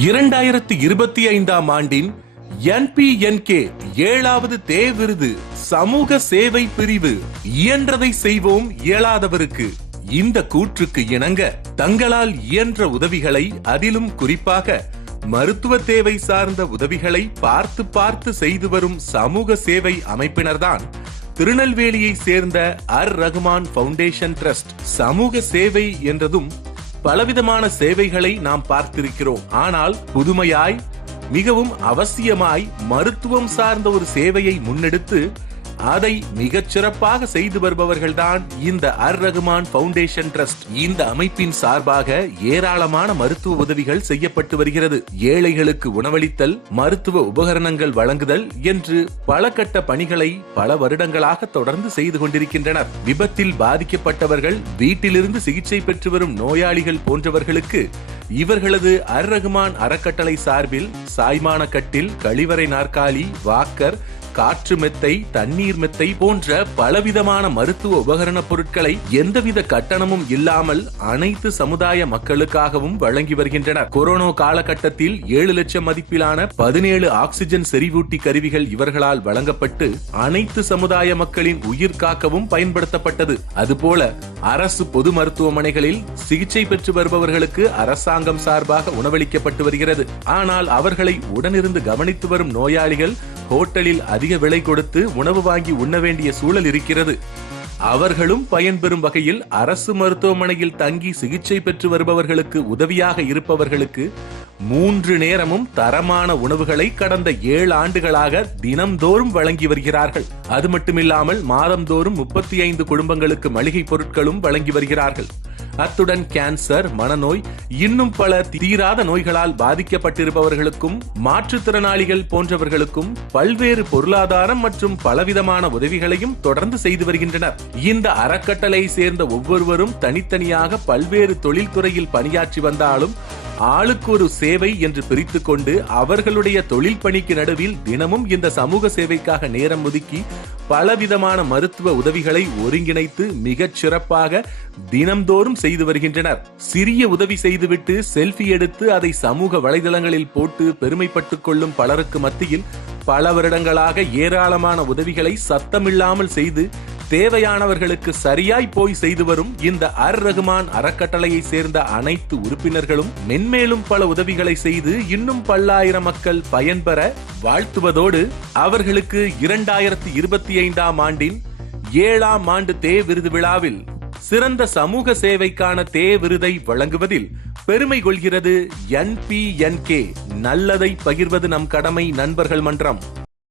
2025ஆம் ஆண்டின் NPNK 7வது தே விருது சமூக சேவை பிரிவு இயன்றதை செய்வோம் இயலாதவருக்கு. இந்த கூற்றுக்கு இணங்க தங்களால் இயன்ற உதவிகளை, அதிலும் குறிப்பாக மருத்துவ தேவை சார்ந்த உதவிகளை பார்த்து பார்த்து செய்து வரும் சமூக சேவை அமைப்பினர்தான் திருநெல்வேலியை சேர்ந்த அர் ரகுமான் பவுண்டேஷன் ட்ரஸ்ட். சமூக சேவை என்றதும் பலவிதமான சேவைகளை நாம் பார்த்திருக்கிறோம். ஆனால் புதுமையாய், மிகவும் அவசியமாய் மருத்துவம் சார்ந்த ஒரு சேவையை முன்னெடுத்து அதை மிகச் சிறப்பாக செய்து வருபவர்கள்தான் இந்த அர் ரகுமான் பவுண்டேஷன் ட்ரஸ்ட். இந்த அமைப்பின் சார்பாக ஏராளமான மருத்துவ உதவிகள் செய்யப்பட்டு வருகிறது. ஏழைகளுக்கு உணவளித்தல், மருத்துவ உபகரணங்கள் வழங்குதல் என்று பல கட்ட பணிகளை பல வருடங்களாக தொடர்ந்து செய்து கொண்டிருக்கின்றனர். விபத்தில் பாதிக்கப்பட்டவர்கள், வீட்டிலிருந்து சிகிச்சை பெற்று வரும் நோயாளிகள் போன்றவர்களுக்கு இவர்களது அர் ரகுமான் அறக்கட்டளை சார்பில் சாய்மான கட்டில், கழிவறை நாற்காலி, வாக்கர், காற்று மெத்தை, தண்ணீர் மெத்தை போன்ற பலவிதமான மருத்துவ உபகரண பொருட்களை எந்தவித கட்டணமும் இல்லாமல் அனைத்து சமுதாய மக்களுக்காகவும் வழங்கி வருகின்றனர். கொரோனா காலகட்டத்தில் 7 லட்சம் மதிப்பிலான 17 ஆக்சிஜன் செறிவூட்டி கருவிகள் இவர்களால் வழங்கப்பட்டு அனைத்து சமுதாய மக்களின் உயிர் காக்கவும் பயன்படுத்தப்பட்டது. அதுபோல அரசு பொது மருத்துவமனைகளில் சிகிச்சை பெற்று வருபவர்களுக்கு அரசாங்கம் சார்பாக உணவளிக்கப்பட்டு வருகிறது. ஆனால் அவர்களை உடனிருந்து கவனித்து வரும் நோயாளிகள் ஹோட்டலில் அதிக விலை கொடுத்து உணவு வாங்கி உண்ண வேண்டிய சூழல் இருக்கிறது. அவர்களும் பயன்பெறும் வகையில் அரசு மருத்துவமனையில் தங்கி சிகிச்சை பெற்று வருபவர்களுக்கு உதவியாக இருப்பவர்களுக்கு 3 நேரமும் தரமான உணவுகளை கடந்த 7 ஆண்டுகளாக தினம்தோறும் வழங்கி வருகிறார்கள். அது மட்டுமில்லாமல் மாதந்தோறும் 35 குடும்பங்களுக்கு மளிகை பொருட்களும் வழங்கி வருகிறார்கள். அத்துடன் கேன்சர், மனநோய், இன்னும் பல தீராத நோய்களால் பாதிக்கப்பட்டிருப்பவர்களுக்கும், மாற்றுத்திறனாளிகள் போன்றவர்களுக்கும் பல்வேறு பொருளாதாரம் மற்றும் பலவிதமான உதவிகளையும் தொடர்ந்து செய்து வருகின்றனர். இந்த அறக்கட்டளை சேர்ந்த ஒவ்வொருவரும் தனித்தனியாக பல்வேறு தொழில்துறையில் பணியாற்றி வந்தாலும் ஆளுக்கு ஒரு சேவை என்று பிரித்து கொண்டு அவர்களுடைய தொழில் பணிக்கு நடுவில் தினமும் இந்த சமூக சேவைக்காக நேரம் ஒதுக்கி பலவிதமான மருத்துவ உதவிகளை ஒருங்கிணைத்து மிகச் சிறப்பாக தினம்தோறும் செய்து வருகின்றனர். சிறிய உதவி செய்துவிட்டு செல்ஃபி எடுத்து அதை சமூக வலைதளங்களில் போட்டு பெருமைப்பட்டுக் கொள்ளும் பலருக்கு மத்தியில் பல வருடங்களாக ஏராளமான உதவிகளை சத்தமில்லாமல் செய்து தேவையானவர்களுக்கு சரியாய் போய் செய்து வரும் இந்த அர் ரகுமான் அறக்கட்டளையை சேர்ந்த அனைத்து உறுப்பினர்களும் மென்மேலும் பல உதவிகளை செய்து இன்னும் பல்லாயிரம் மக்கள் பயன்பெற வாழ்த்துவதோடு அவர்களுக்கு 2025ஆம் ஆண்டின் 7ஆம் ஆண்டு தே விருது விழாவில் சிறந்த சமூக சேவைக்கான தே விருதை வழங்குவதில் பெருமை கொள்கிறது NPNK. நல்லதை பகிர்வது நம் கடமை. நண்பர்கள் மன்றம்.